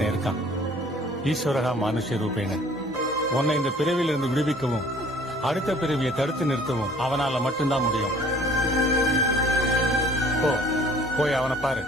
ஒருத்தன் இருக்கான். ஈஸ்வரகா மனுஷ ரூபேன உன்னை இந்த பிறவியிலிருந்து விடுவிக்கவும் அடுத்த பிறவியை தடுத்து நிறுத்தவும் அவனால மட்டும்தான் முடியும். போய் அவனை பாரு.